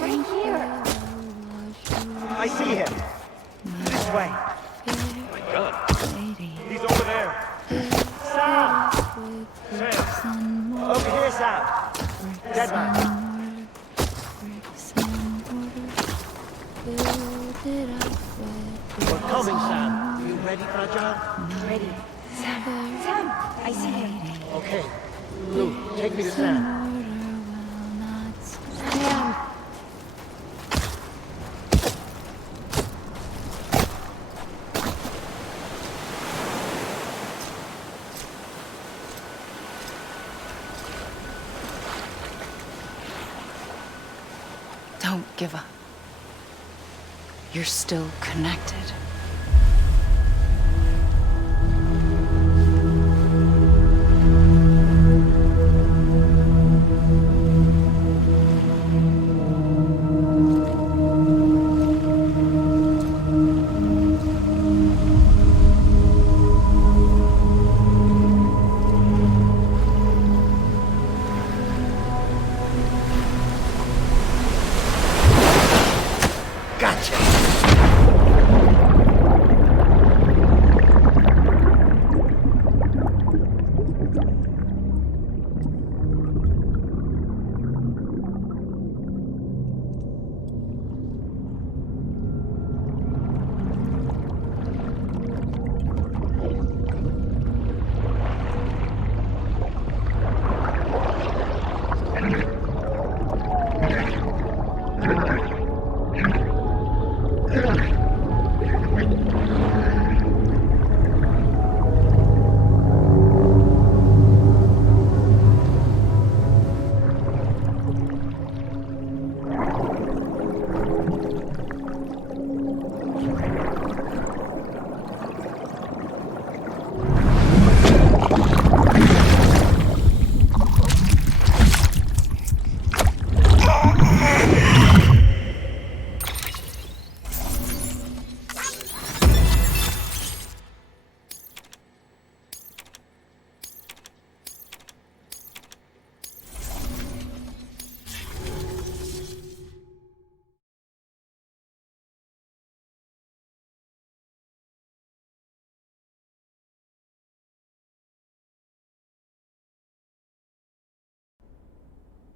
Right here. I see him. This way. My God. He's over there. Sam! Sam! Over here, Sam! Dead man. We're coming, Sam. You ready for a job? Ready. Sam, I see him. Okay. Lou, take me to Sam. Sam. Don't give up. You're still connected.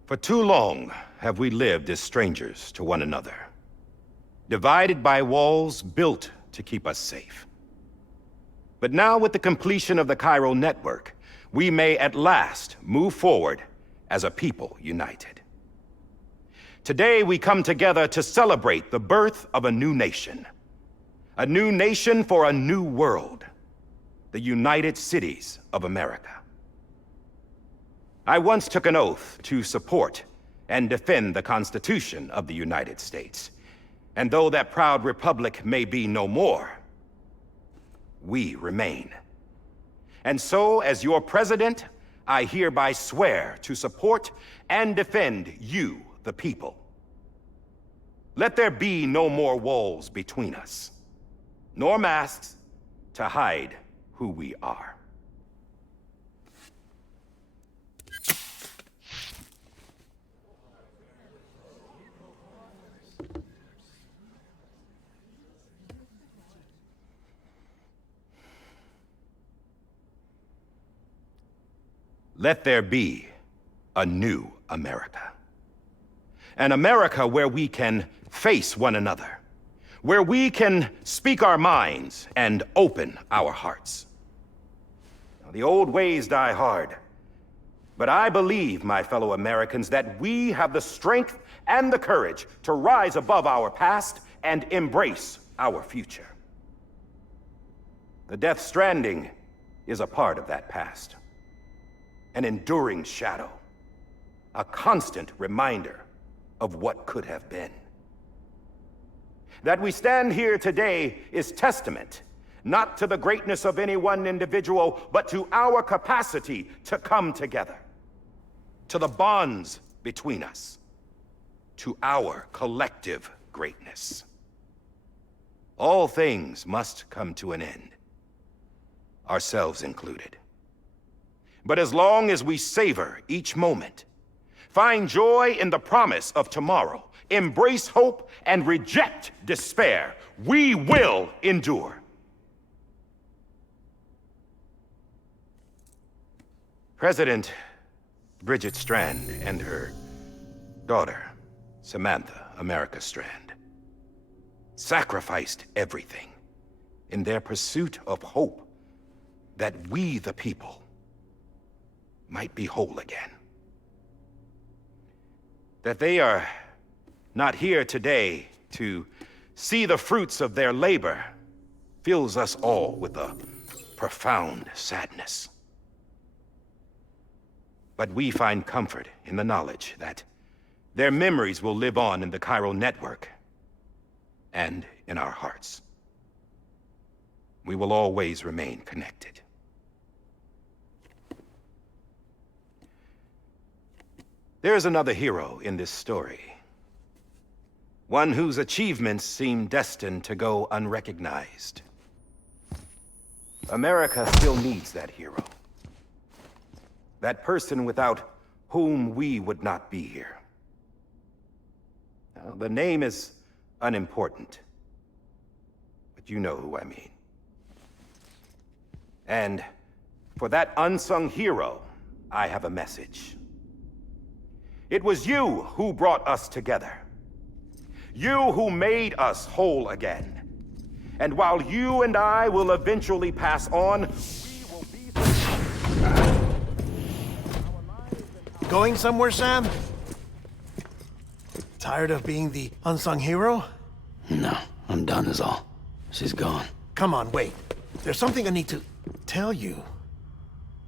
For too long have we lived as strangers to one another, divided by walls built to keep us safe. But now, with the completion of the chiral network, we may at last move forward as a people united. Today we come together to celebrate the birth of a new nation. A new nation for a new world. The United Cities of America. I once took an oath to support and defend the Constitution of the United States. And though that proud republic may be no more, we remain. And so, as your president, I hereby swear to support and defend you, the people. Let there be no more walls between us, nor masks to hide who we are. Let there be a new America. An America where we can face one another, where we can speak our minds and open our hearts. Now, the old ways die hard, but I believe, my fellow Americans, that we have the strength and the courage to rise above our past and embrace our future. The Death Stranding is a part of that past. An enduring shadow, a constant reminder of what could have been. That we stand here today is testament, not to the greatness of any one individual, but to our capacity to come together, to the bonds between us, to our collective greatness. All things must come to an end. ourselves included. But as long as we savor each moment, find joy in the promise of tomorrow, embrace hope, and reject despair, we will endure. President Bridget Strand and her daughter, Samantha America Strand, sacrificed everything in their pursuit of hope that we, the people, might be whole again. That they are not here today to see the fruits of their labor fills us all with a profound sadness. But we find comfort in the knowledge that their memories will live on in the chiral network and in our hearts. We will always remain connected. There is another hero in this story. One whose achievements seem destined to go unrecognized. America still needs that hero. That person without whom we would not be here. Now, the name is unimportant, but you know who I mean. And for that unsung hero, I have a message. It was you who brought us together. You who made us whole again. And while you and I will eventually pass on, we will be... Going somewhere, Sam? Tired of being the unsung hero? No, I'm done is all. She's gone. Come on, wait. There's something I need to tell you.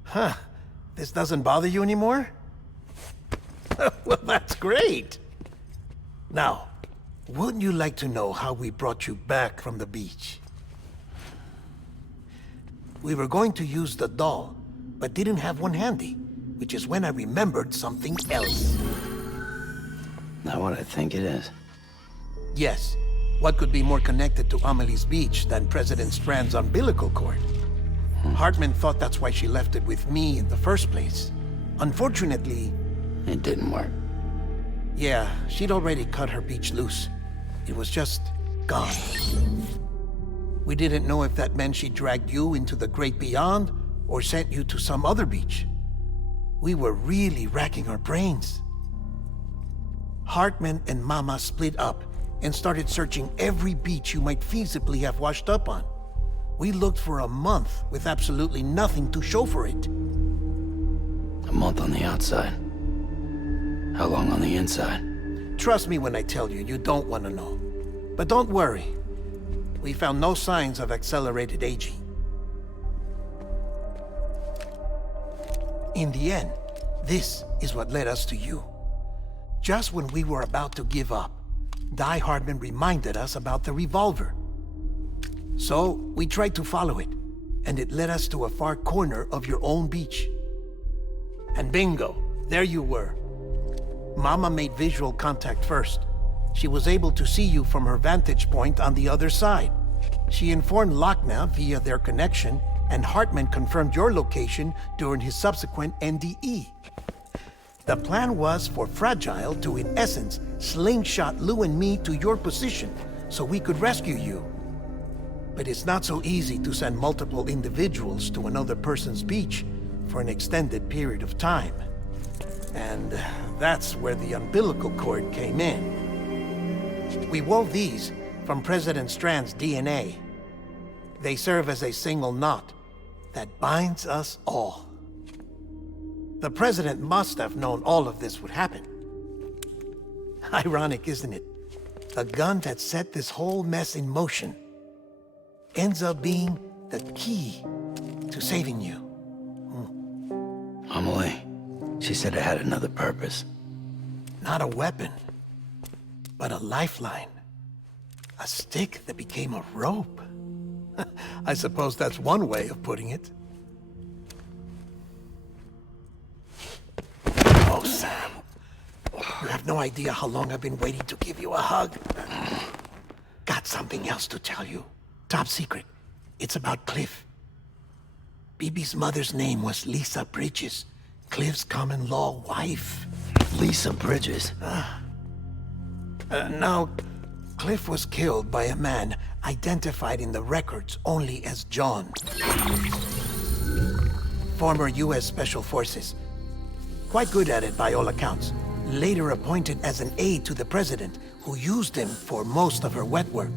Huh. This doesn't bother you anymore? Well, that's great. Now, wouldn't you like to know how we brought you back from the beach? We were going to use the doll, but didn't have one handy, which is when I remembered something else. Not what I think it is. Yes. What could be more connected to Amelie's beach than President Strand's umbilical cord? Hartman thought that's why she left it with me in the first place. Unfortunately... It didn't work. Yeah, she'd already cut her beach loose. It was just gone. We didn't know if that meant she dragged you into the great beyond or sent you to some other beach. We were really racking our brains. Hartman and Mama split up and started searching every beach you might feasibly have washed up on. We looked for a month with absolutely nothing to show for it. A month on the outside. How long on the inside? Trust me when I tell you, you don't want to know. But don't worry. We found no signs of accelerated aging. In the end, this is what led us to you. Just when we were about to give up, Die Hardman reminded us about the revolver. So, we tried to follow it, and it led us to a far corner of your own beach. And bingo, there you were. Mama made visual contact first. She was able to see you from her vantage point on the other side. She informed Lochner via their connection, and Hartman confirmed your location during his subsequent NDE. The plan was for Fragile to, in essence, slingshot Lou and me to your position so we could rescue you. But it's not so easy to send multiple individuals to another person's beach for an extended period of time. And that's where the umbilical cord came in. We wove these from President Strand's DNA. They serve as a single knot that binds us all. The President must have known all of this would happen. Ironic, isn't it? The gun that set this whole mess in motion ends up being the key to saving you. Amelie, she said it had another purpose. Not a weapon, but a lifeline. A stick that became a rope. I suppose that's one way of putting it. Oh, Sam. You have no idea how long I've been waiting to give you a hug. Got something else to tell you. Top secret. It's about Cliff. Bibi's mother's name was Lisa Bridges, Cliff's common-law wife. Lisa Bridges. Now, Cliff was killed by a man identified in the records only as John. Former U.S. Special Forces. Quite good at it by all accounts. Later appointed as an aide to the president, who used him for most of her wet work.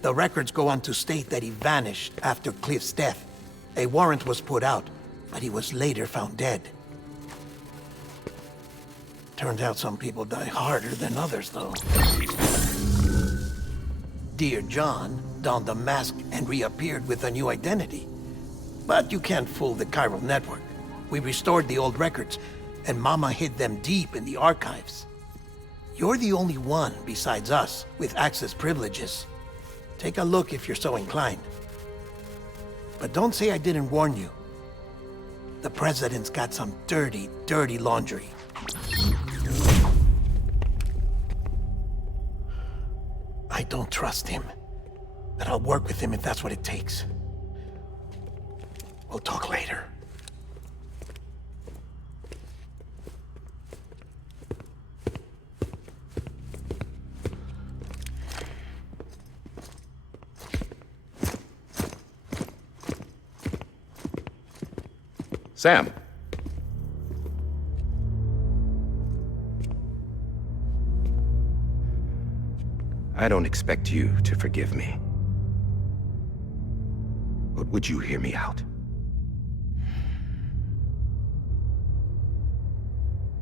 The records go on to state that he vanished after Cliff's death. A warrant was put out, but he was later found dead. Turned out some people die harder than others, though. Dear John donned a mask and reappeared with a new identity. But you can't fool the chiral network. We restored the old records, and Mama hid them deep in the archives. You're the only one, besides us, with access privileges. Take a look if you're so inclined. But don't say I didn't warn you. The President's got some dirty, dirty laundry. I don't trust him, but I'll work with him if that's what it takes. We'll talk later. Sam. I don't expect you to forgive me. But would you hear me out?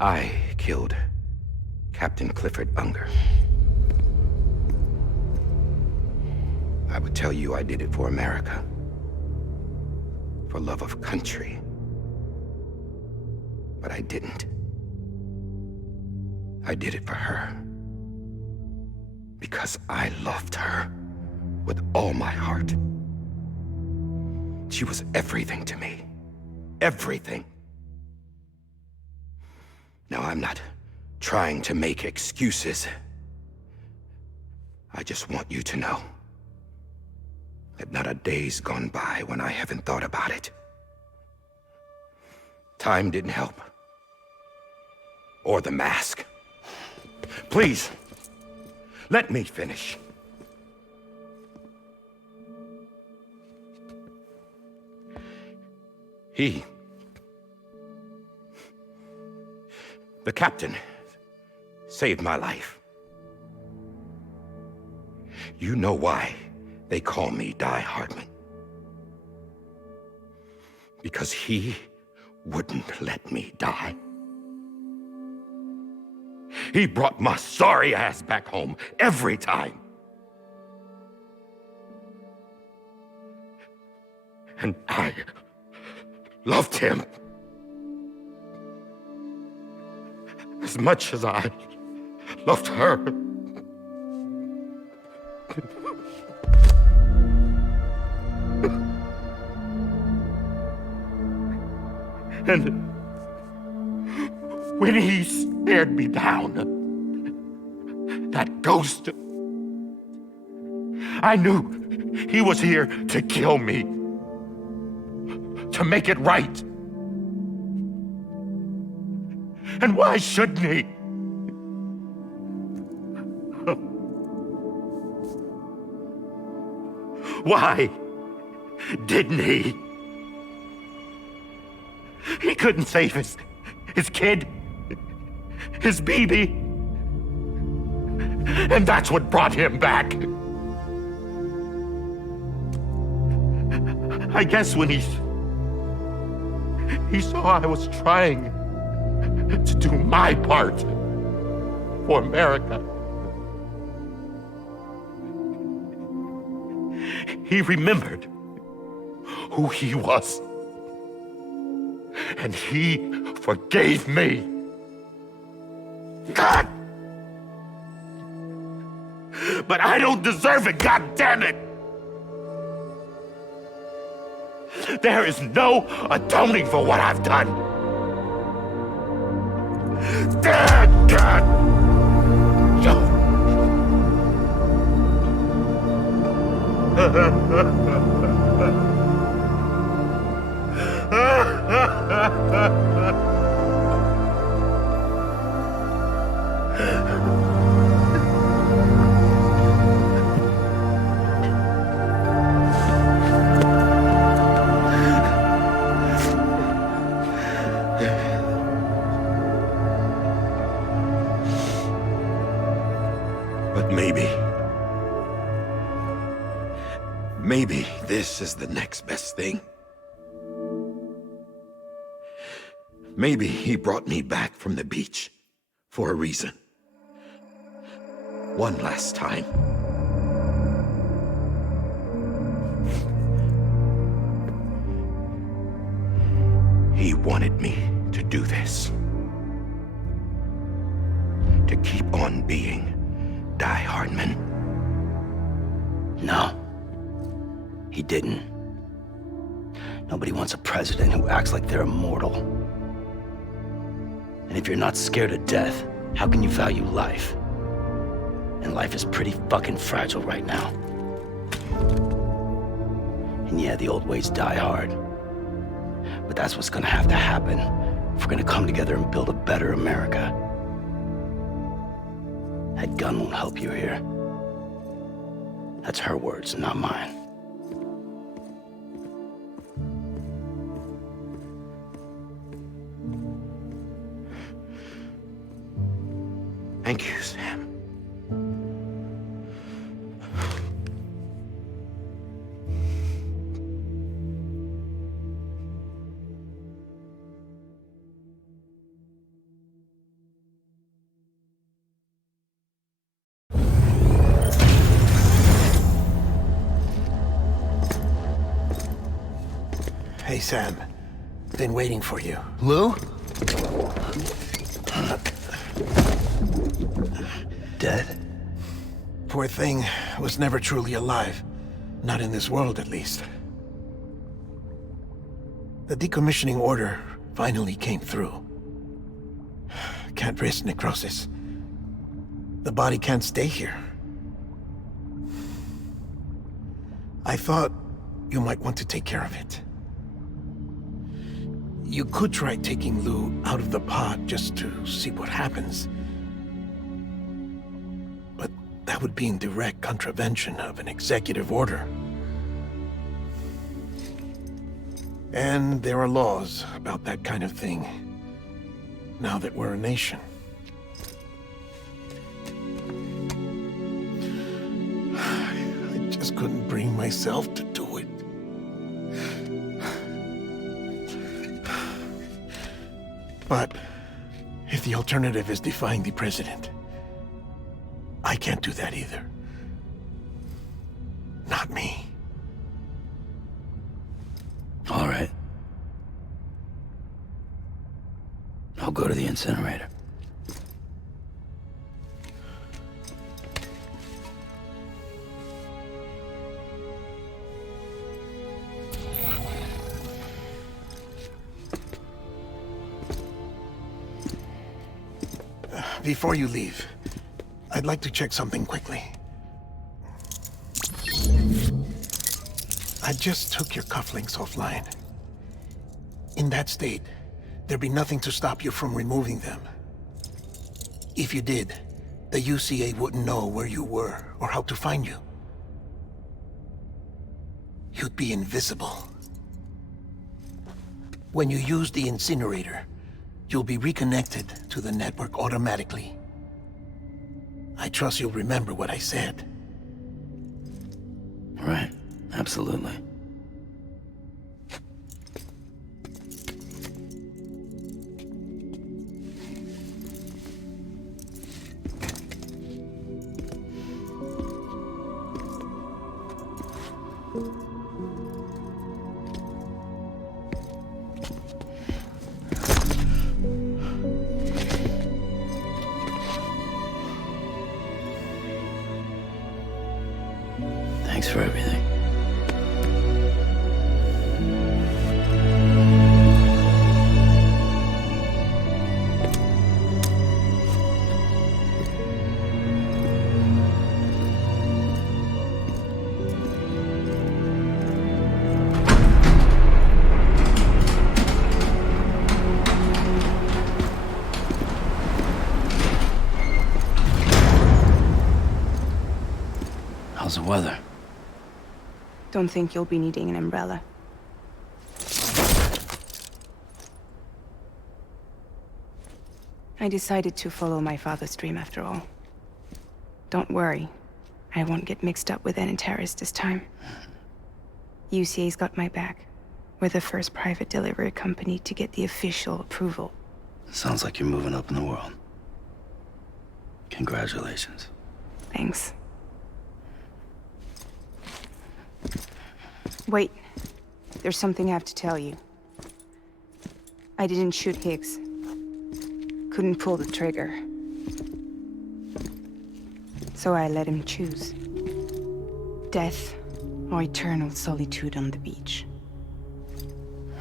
I killed Captain Clifford Unger. I would tell you I did it for America. For love of country. But I didn't. I did it for her. Because I loved her with all my heart. She was everything to me. Everything. Now, I'm not trying to make excuses. I just want you to know that not a day's gone by when I haven't thought about it. Time didn't help. Or the mask. Please, let me finish. The captain, saved my life. You know why they call me Die Hardman. Because he wouldn't let me die. He brought my sorry ass back home every time. And I loved him as much as I loved her. And when he stared me down, that ghost, I knew he was here to kill me, to make it right. And why shouldn't he? Why didn't he? He couldn't save his kid, his baby. And that's what brought him back. I guess when he saw I was trying to do my part for America, he remembered who he was. And he forgave me. God! But I don't deserve it, God damn it! There is no atoning for what I've done. God! But maybe this is the next best thing. Maybe he brought me back from the beach for a reason. One last time. He wanted me to do this. To keep on being Die Hardman. No. He didn't. Nobody wants a president who acts like they're immortal. And if you're not scared of death, how can you value life? And life is pretty fucking fragile right now. And yeah, the old ways die hard. But that's what's gonna have to happen if we're gonna come together and build a better America. That gun won't help you here. That's her words, not mine. Thank you, Sam. Hey, Sam. Been waiting for you. Lou? Dead? Poor thing was never truly alive. Not in this world, at least. The decommissioning order finally came through. Can't risk necrosis. The body can't stay here. I thought you might want to take care of it. You could try taking Lou out of the pod just to see what happens. But that would be in direct contravention of an executive order. And there are laws about that kind of thing, now that we're a nation. I just couldn't bring myself to do it. But if the alternative is defying the president, I can't do that either. Not me. All right. I'll go to the incinerator. Before you leave, I'd like to check something quickly. I just took your cufflinks offline. In that state, there'd be nothing to stop you from removing them. If you did, the UCA wouldn't know where you were or how to find you. You'd be invisible. When you use the incinerator, you'll be reconnected to the network automatically. I trust you'll remember what I said. Right, absolutely. Thanks for everything. weather. Don't think you'll be needing an umbrella. I decided to follow my father's dream after all. Don't worry. I won't get mixed up with any terrorists this time. UCA's got my back. We're the first private delivery company to get the official approval. Sounds like you're moving up in the world. Congratulations. Thanks. Wait. There's something I have to tell you. I didn't shoot Higgs. Couldn't pull the trigger. So I let him choose. Death or eternal solitude on the beach.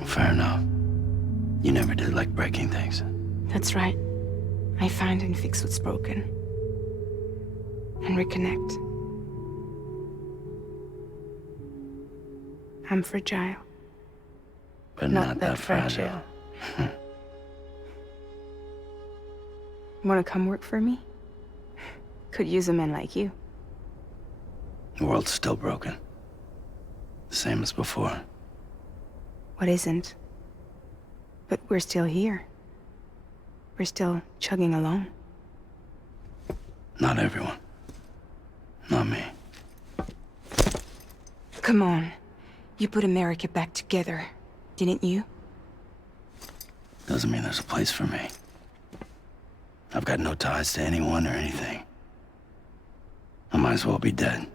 Fair enough. You never did like breaking things. That's right. I find and fix what's broken. And reconnect. I'm fragile. But not that fragile. Wanna come work for me? Could use a man like you. The world's still broken. The same as before. What isn't? But we're still here. We're still chugging along. Not everyone. Not me. Come on. You put America back together, didn't you? Doesn't mean there's a place for me. I've got no ties to anyone or anything. I might as well be dead.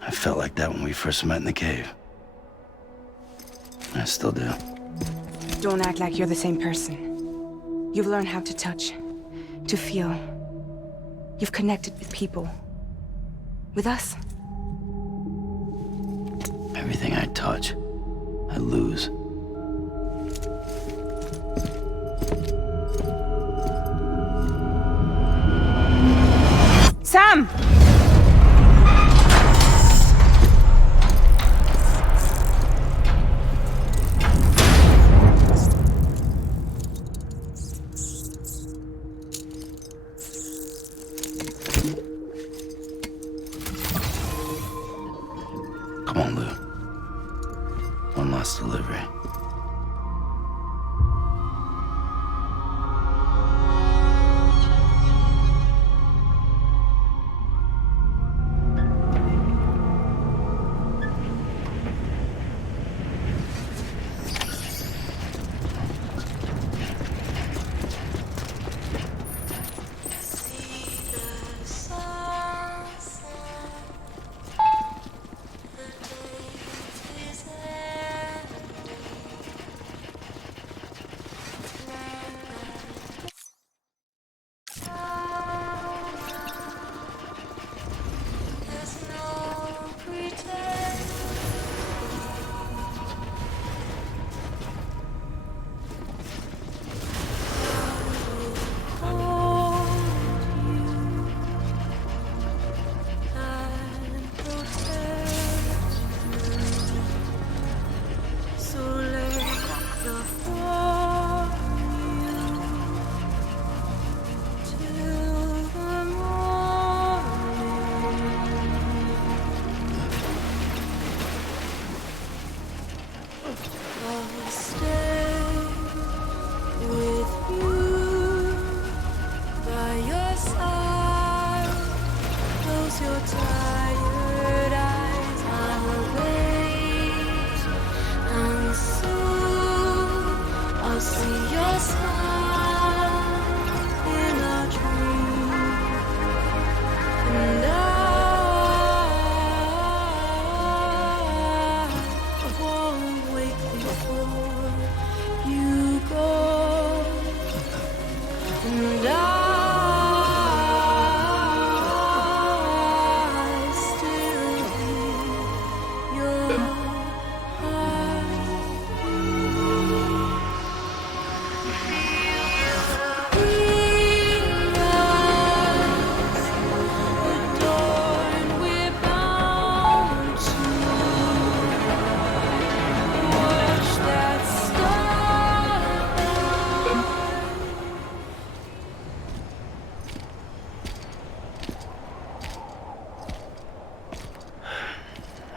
I felt like that when we first met in the cave. I still do. Don't act like you're the same person. You've learned how to touch, to feel. You've connected with people. With us. Everything I touch, I lose. Sam! Come on, Lou. One last delivery.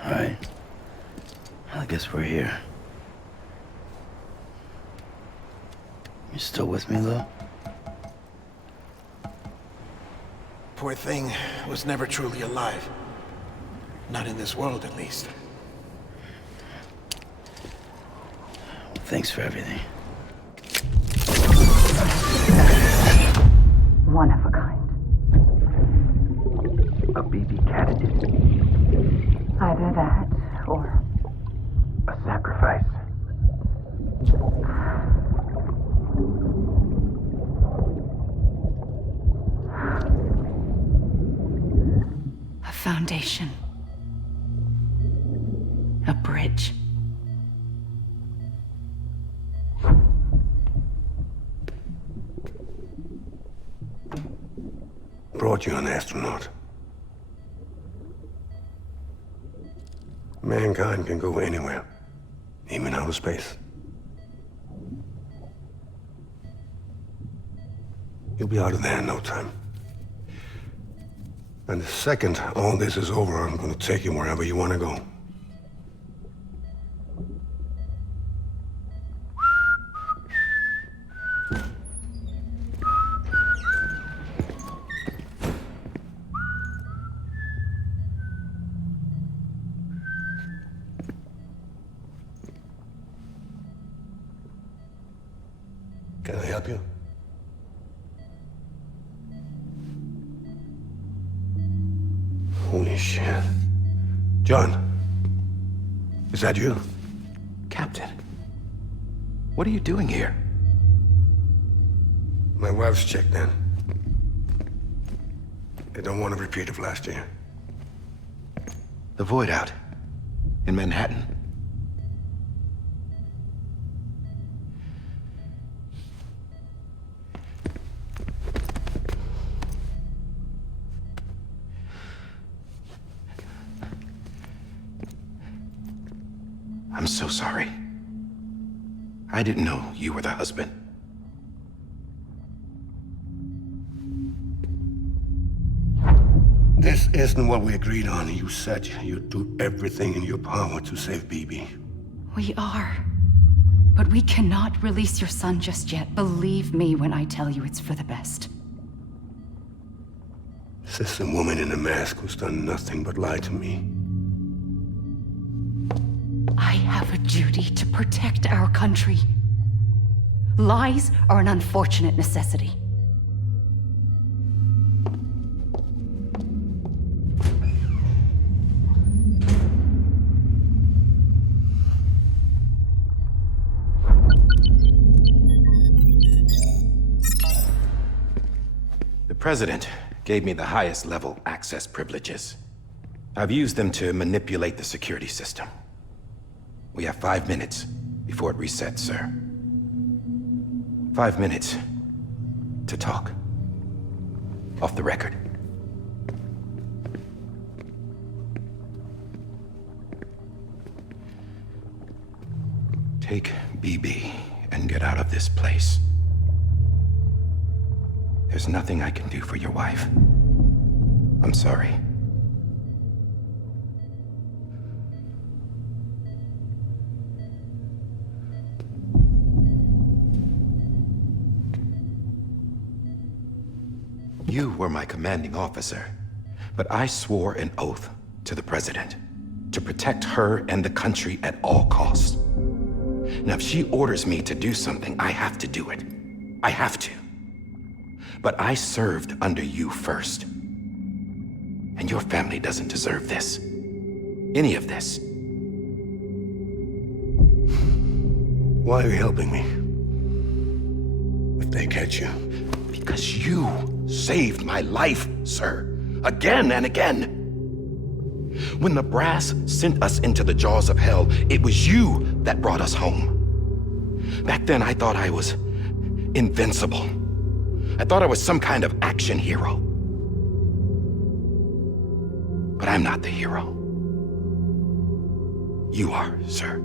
Alright. I guess we're here. You still with me, though? Poor thing was never truly alive. Not in this world, at least. Thanks for everything. One of a kind. A BB candidate. Either that, or A sacrifice. a foundation. A bridge. Brought you an astronaut. Mankind can go anywhere, even outer space. You'll be out of there in no time. And the second all this is over, I'm gonna take you wherever you wanna go. Can I help you? Holy shit. John, is that you? Captain, what are you doing here? My wife's checked in. They don't want a repeat of last year. The Void out in Manhattan. I'm so sorry. I didn't know you were the husband. This isn't what we agreed on. You said you'd do everything in your power to save BB. We are. But we cannot release your son just yet. Believe me when I tell you it's for the best. This is a woman in a mask who's done nothing but lie to me. I have a duty to protect our country. Lies are an unfortunate necessity. The President gave me the highest level access privileges. I've used them to manipulate the security system. We have 5 minutes before it resets, sir. 5 minutes to talk. Off the record. Take BB and get out of this place. There's nothing I can do for your wife. I'm sorry. You were my commanding officer, but I swore an oath to the President to protect her and the country at all costs. Now, if she orders me to do something, I have to do it. I have to. But I served under you first. And your family doesn't deserve this. Any of this. Why are you helping me? If they catch you. Because you saved my life, sir. Again and again. When the brass sent us into the jaws of hell, it was you that brought us home. Back then, I thought I was invincible. I thought I was some kind of action hero. But I'm not the hero. You are, sir.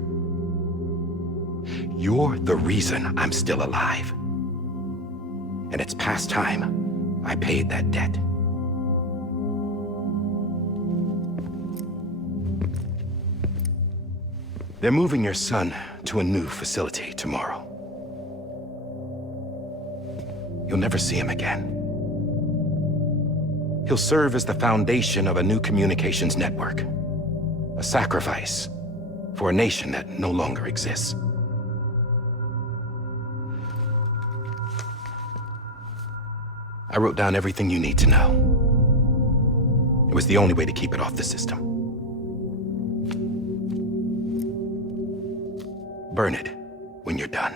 You're the reason I'm still alive. And it's past time I paid that debt. They're moving your son to a new facility tomorrow. You'll never see him again. He'll serve as the foundation of a new communications network. A sacrifice for a nation that no longer exists. I wrote down everything you need to know. It was the only way to keep it off the system. Burn it when you're done.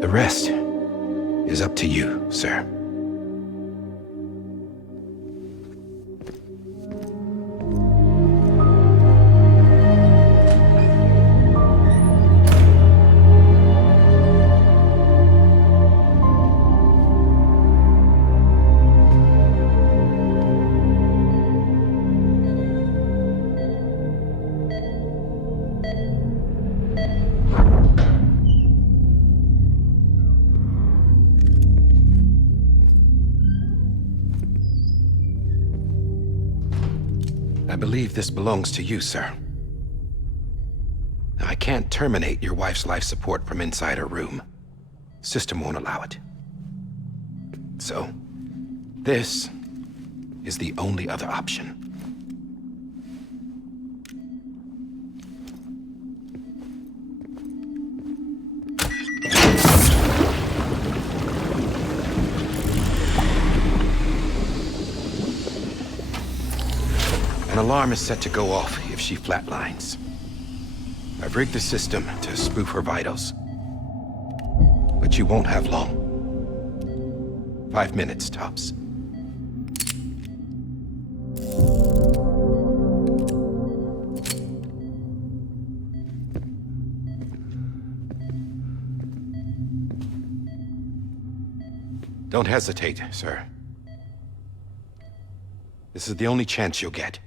The rest is up to you, sir. I believe this belongs to you, sir. I can't terminate your wife's life support from inside her room. System won't allow it. So, this is the only other option. An alarm is set to go off if she flatlines. I've rigged the system to spoof her vitals. But you won't have long. 5 minutes, tops. Don't hesitate, sir. This is the only chance you'll get.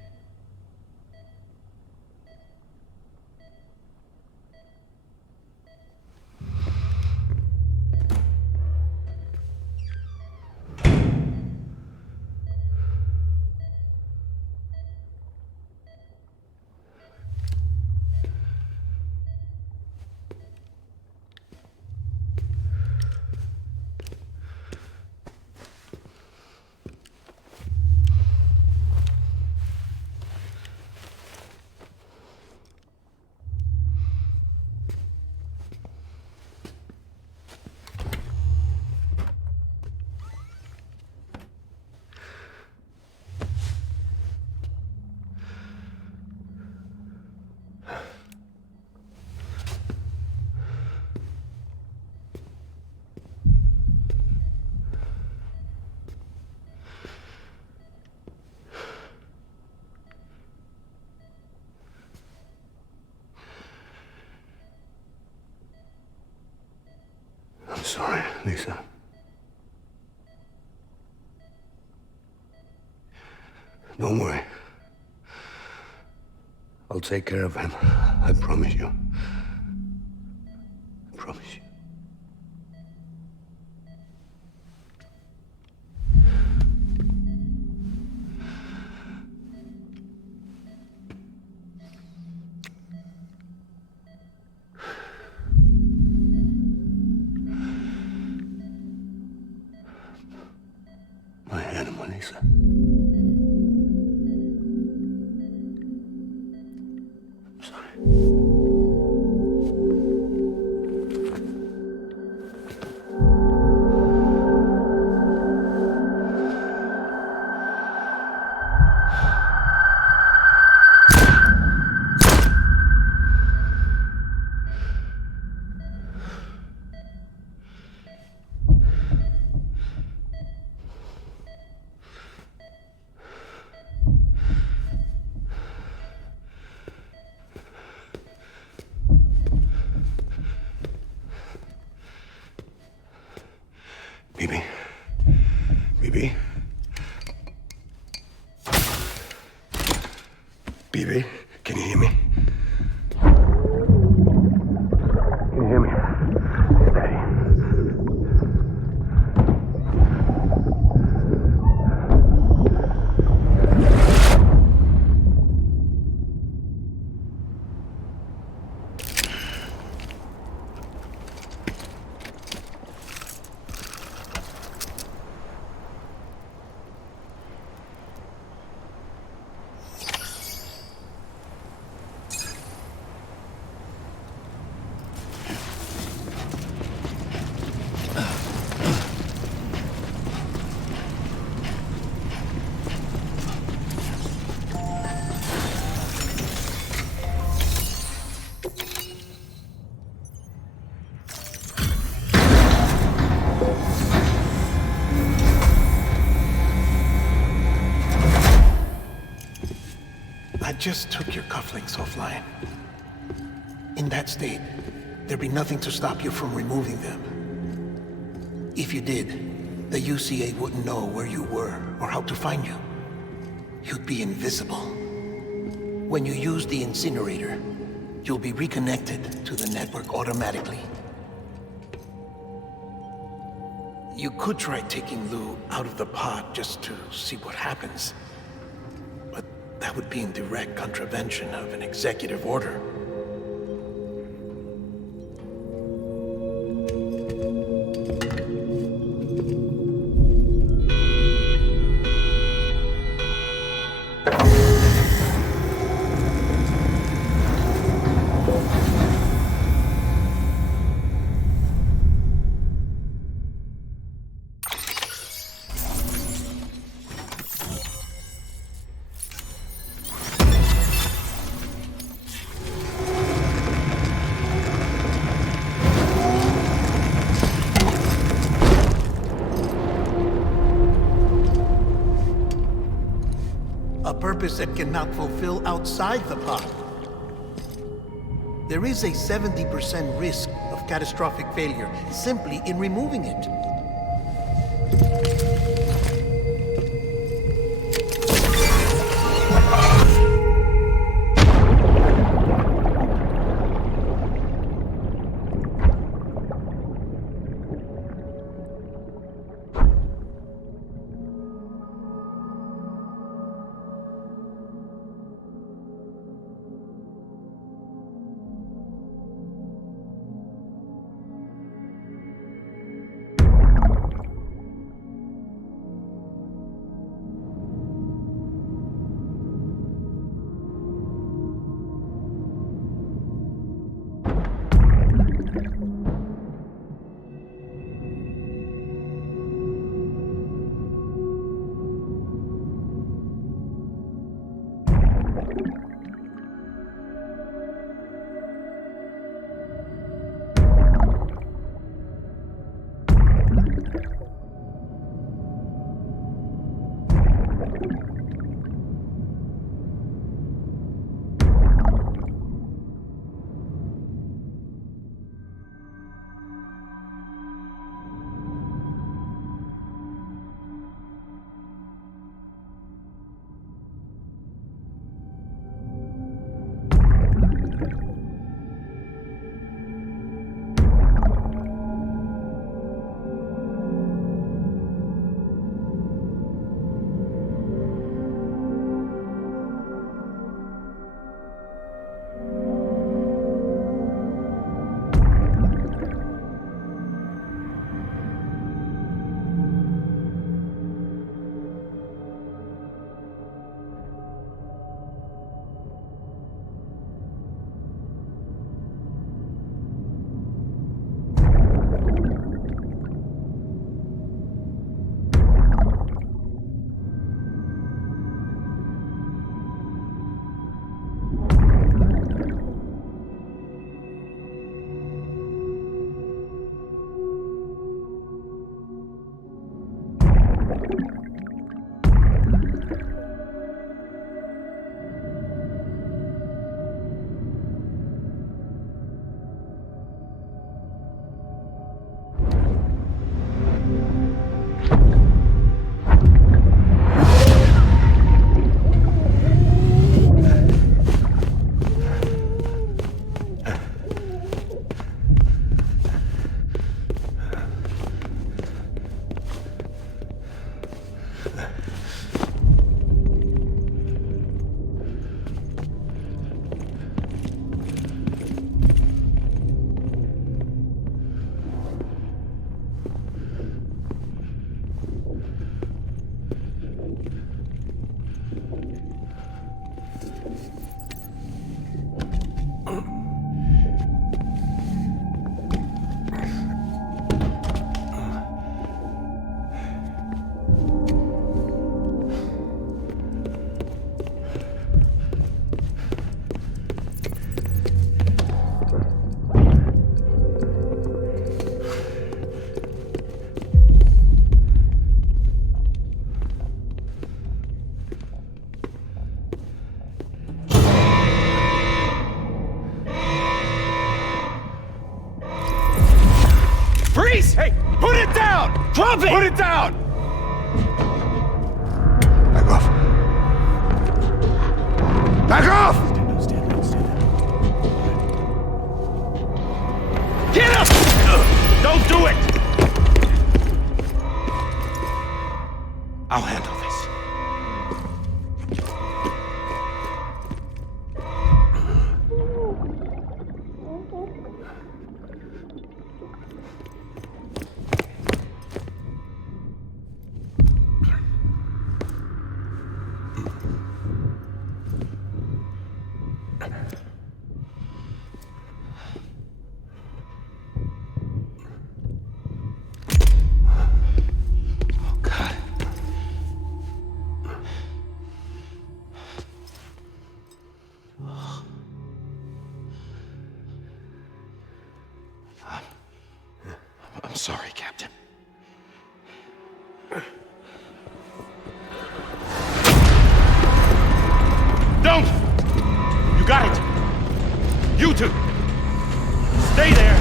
I'm sorry, Lisa. Don't worry. I'll take care of him. I promise you. I promise you. My animal, Lisa. I'm sorry. Bibi. Bibi. Bibi, can you hear me? Can you hear me? Steady. just took your cufflinks offline. In that state, there'd be nothing to stop you from removing them. If you did, the UCA wouldn't know where you were or how to find you. You'd be invisible. When you use the incinerator, you'll be reconnected to the network automatically. You could try taking Lou out of the pod just to see what happens. But that would be in direct contravention of an executive order. A purpose that cannot fulfill outside the pod. There is a 70% risk of catastrophic failure simply in removing it. face! Hey, put it down! Drop it! Put it down! Back off. Back off! Stand down. Get up! Don't do it! I'll handle this. I'm sorry, Captain. Don't! You got it! You two! Stay there!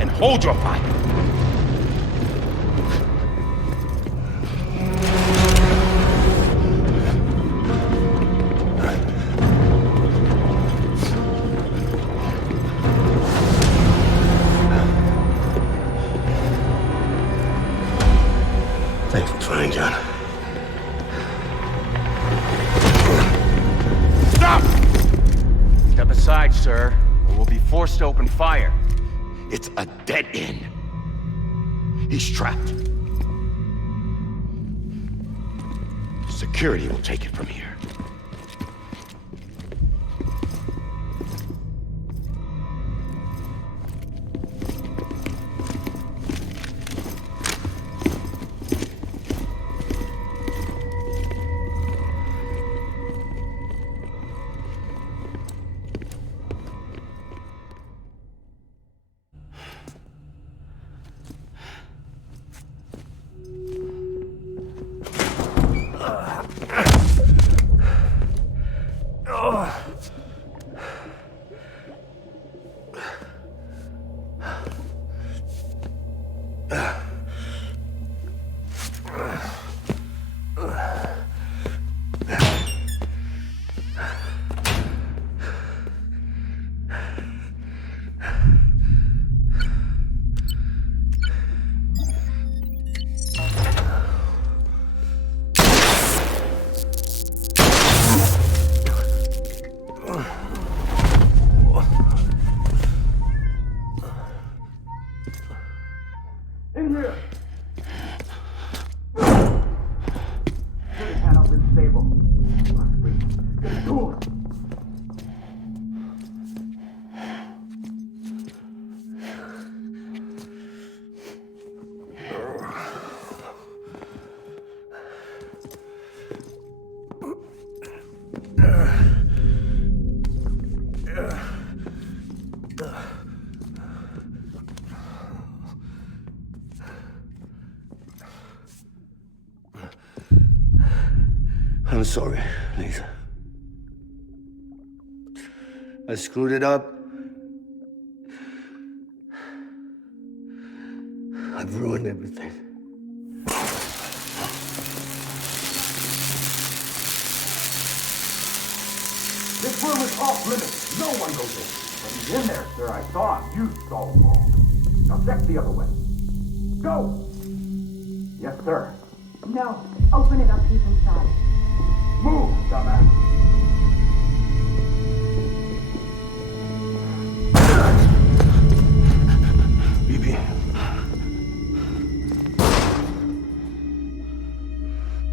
And hold your fire! Thanks for trying, John. Stop! Step aside, sir, or we'll be forced to open fire. It's a dead end. He's trapped. Security will take it from here. I'm sorry, Lisa. I screwed it up. I've ruined everything. This room is off limits. No one goes in. But he's in there, sir. I saw him. You saw him all. Now check the other way. Go! Yes, sir. No. Open it up. He's inside. Move, dumbass. BB.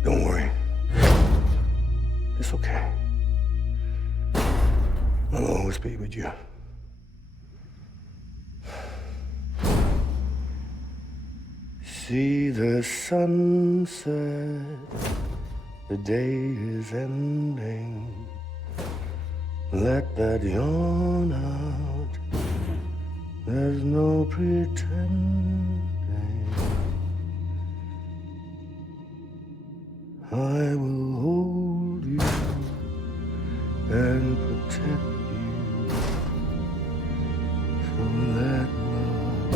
Don't worry. It's okay. I'll always be with you. See the sunset. The day is ending. Let that yawn out. There's no pretending. I will hold you and protect you from that love.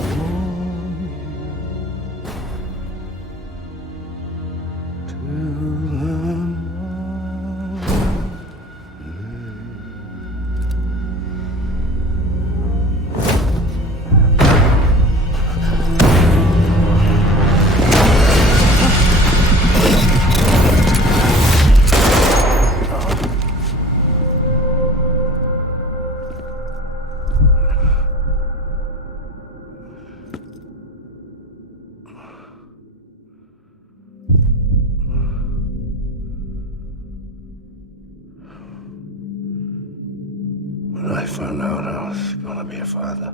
found out I was gonna be a father,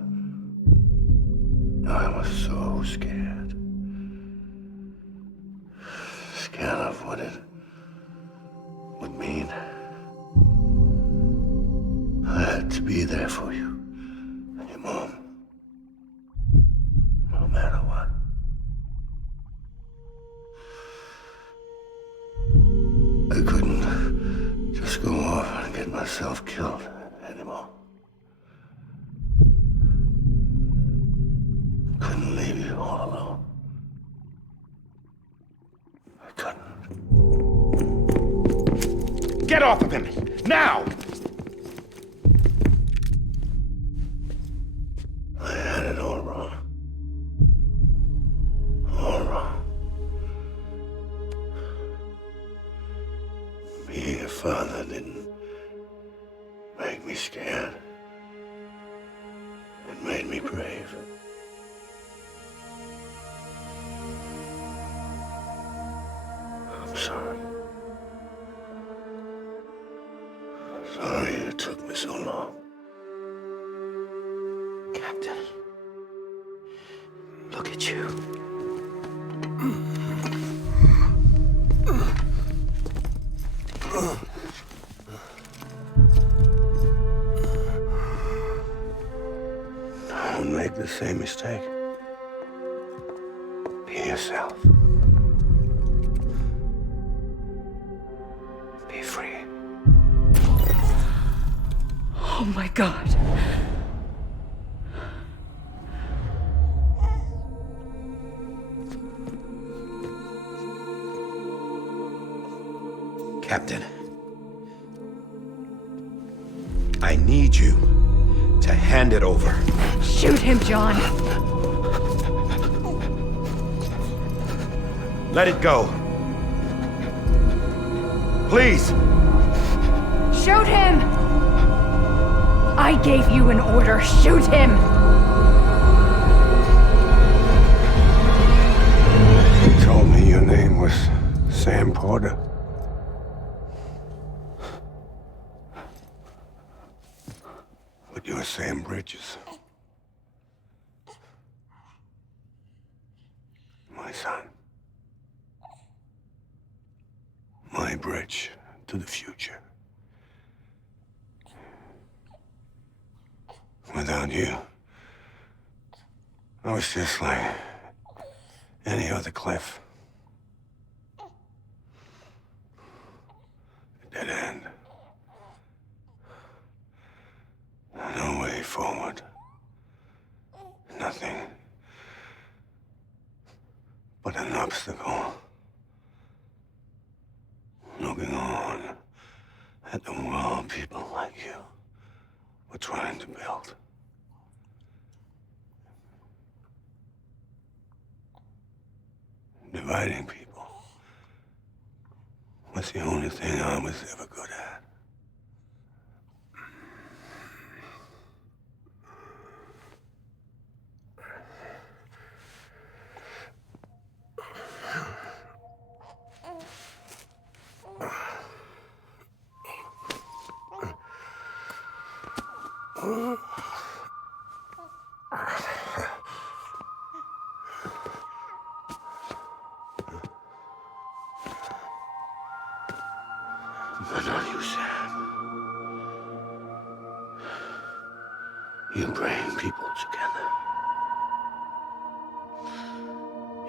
I was so scared. Scared of what it would mean. I had to be there for you and your mom, no matter what. I couldn't just go off and get myself killed anymore. Couldn't leave you all alone. I couldn't. Get off of him! Now! I had it all wrong. All wrong. Being a father didn't make me scared. It made me brave. I'm sorry. Sorry it took me so long. Captain, look at you. Don't make the same mistake. Be yourself. Be free. Oh my God. Captain, I need you to hand it over. Shoot him, John. Let it go. Please. Shoot him! I gave you an order. Shoot him! You told me your name was Sam Porter. But you're Sam Bridges. My son. My bridge to the future. Without you, I was just like any other Cliff. A dead end. No way forward. Nothing but an obstacle. Looking on at the world people like you were trying to build. Dividing people was the only thing I was ever good at. But not you, Sam. You bring people together.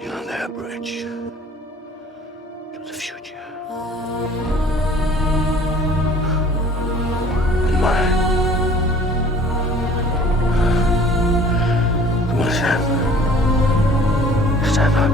You're their bridge to the future. And mine. Come on, Sam. Stand up.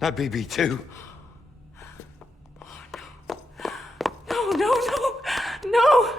Not BB2. No, no, no, no!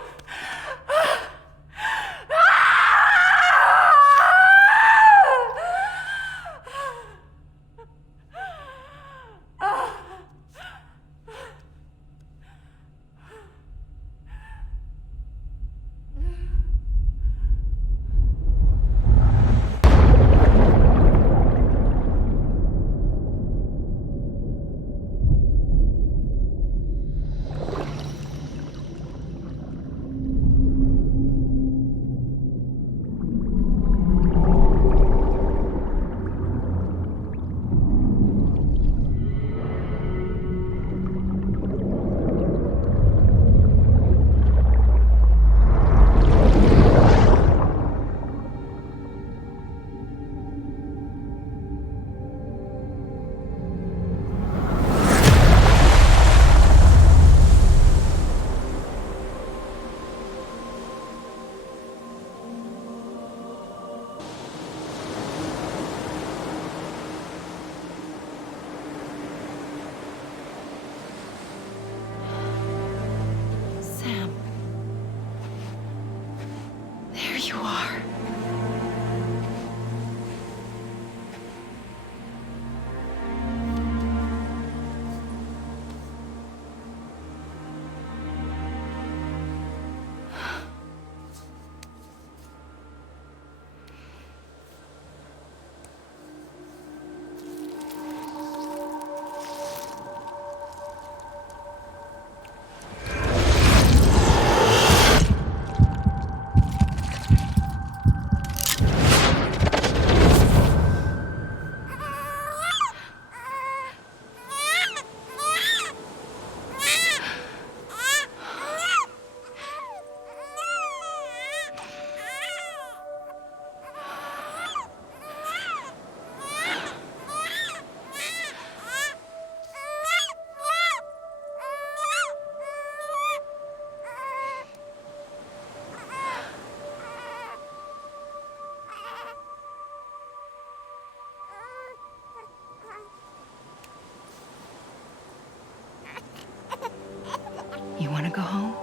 You want to go home?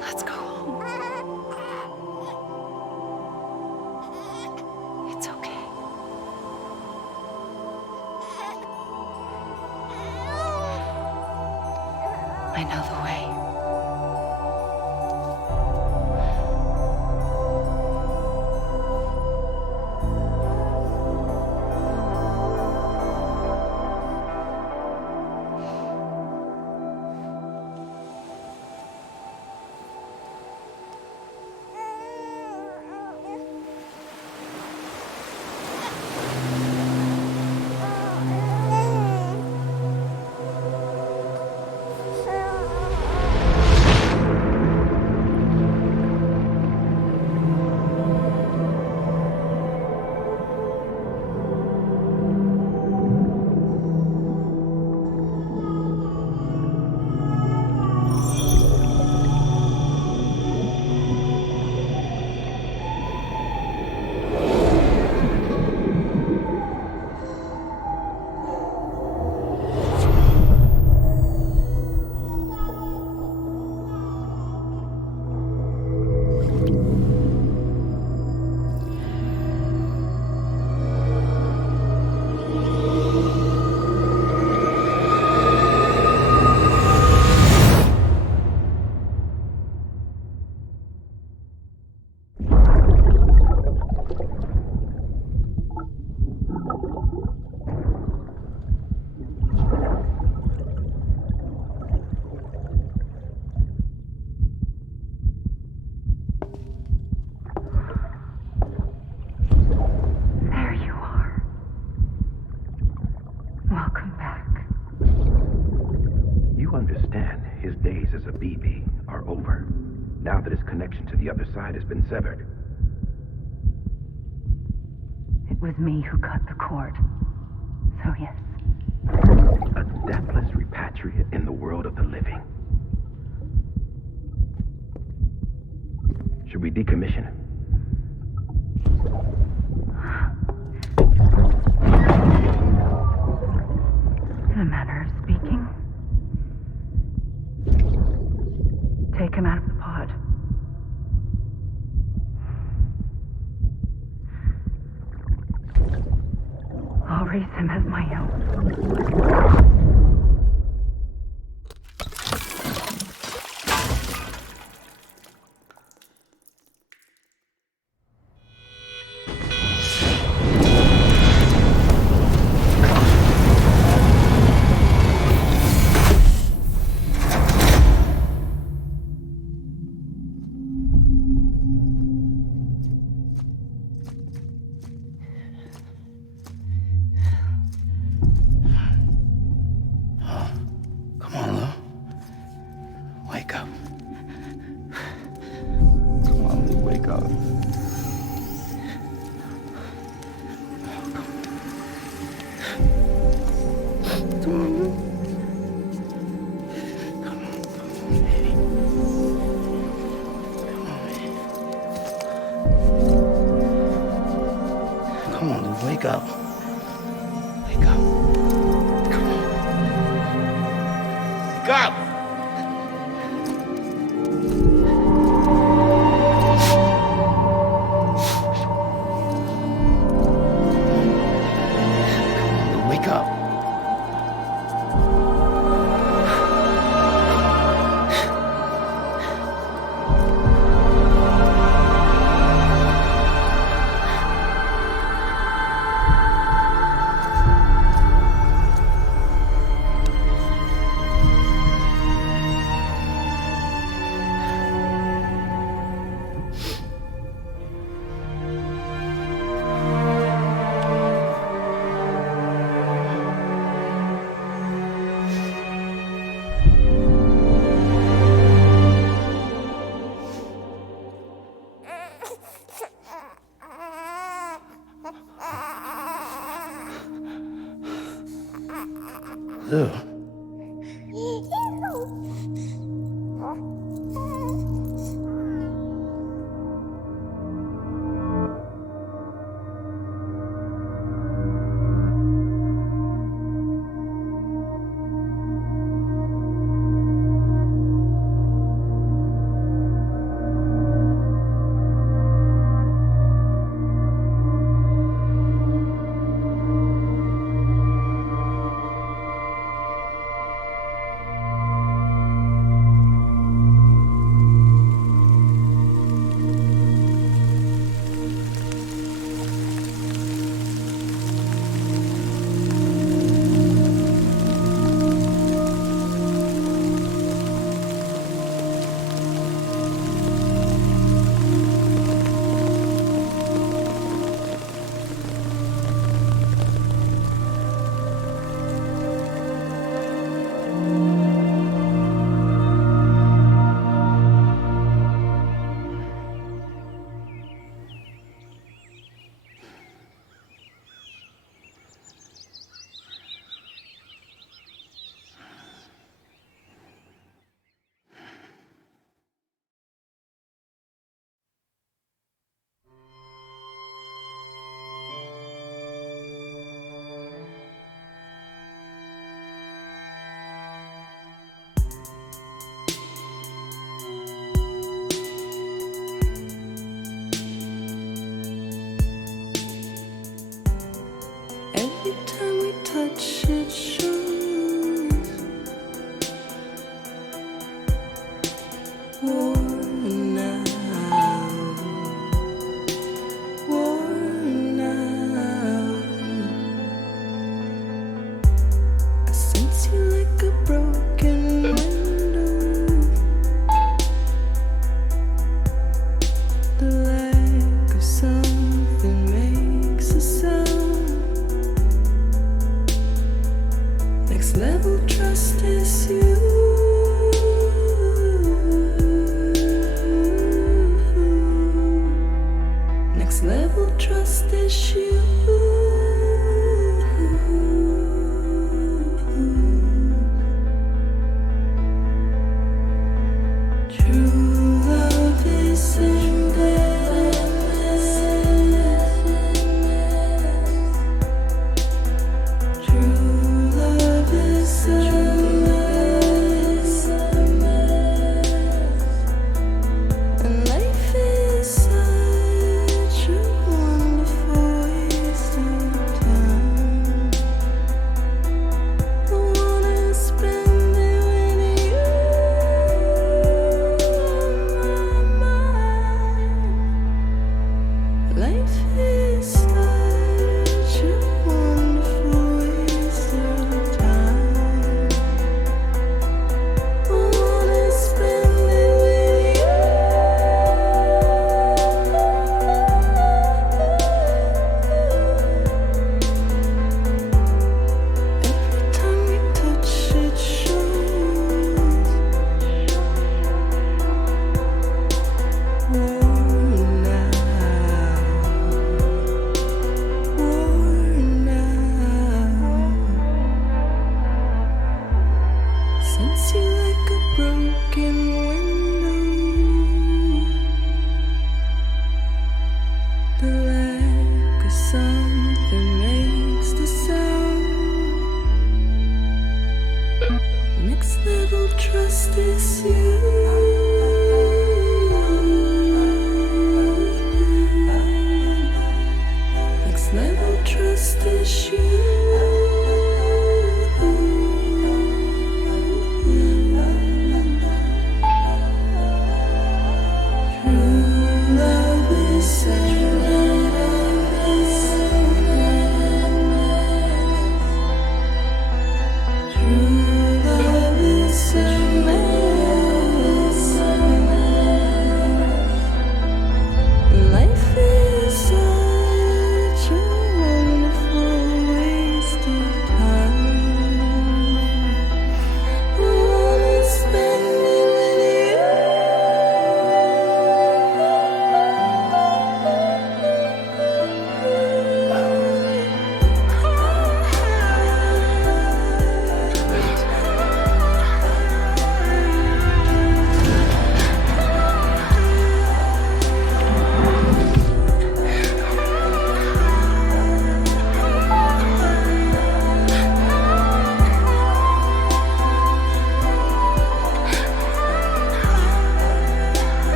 Let's go home. It's okay. I know the way. Now that his connection to the other side has been severed. It was me who cut the cord. So yes. A deathless repatriate in the world of the living. Should we decommission him? take him out of the pod. I'll raise him as my own. Wake up. Wake up. Come on. Wake up! Wake up. Lou.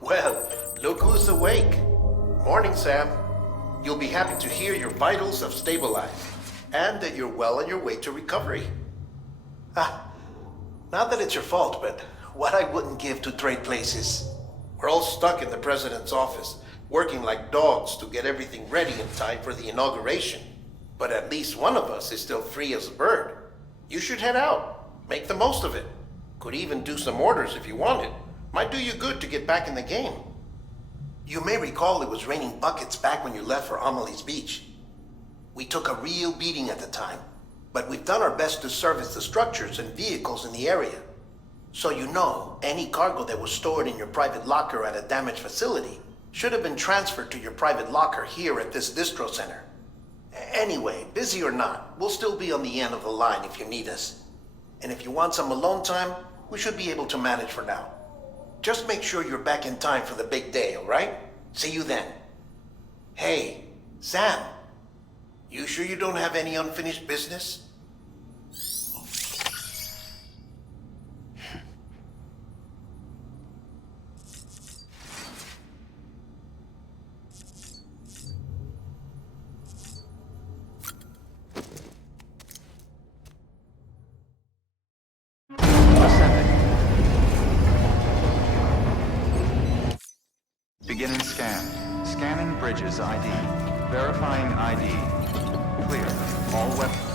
Well, look who's awake. Morning, Sam. You'll be happy to hear your vitals have stabilized, and that you're well on your way to recovery. Not that it's your fault, but what I wouldn't give to trade places. We're all stuck in the president's office, working like dogs to get everything ready in time for the inauguration. But at least one of us is still free as a bird. You should head out. Make the most of it. Could even do some orders if you wanted. Might do you good to get back in the game. You may recall it was raining buckets back when you left for Amelie's Beach. We took a real beating at the time, but we've done our best to service the structures and vehicles in the area. So you know, any cargo that was stored in your private locker at a damaged facility should have been transferred to your private locker here at this distro center. Anyway, busy or not, we'll still be on the end of the line if you need us. And if you want some alone time, we should be able to manage for now. Just make sure you're back in time for the big day, all right? See you then. Hey, Sam, you sure you don't have any unfinished business? Beginning scan. Scanning bridges ID. Verifying ID. Clear. All weapons.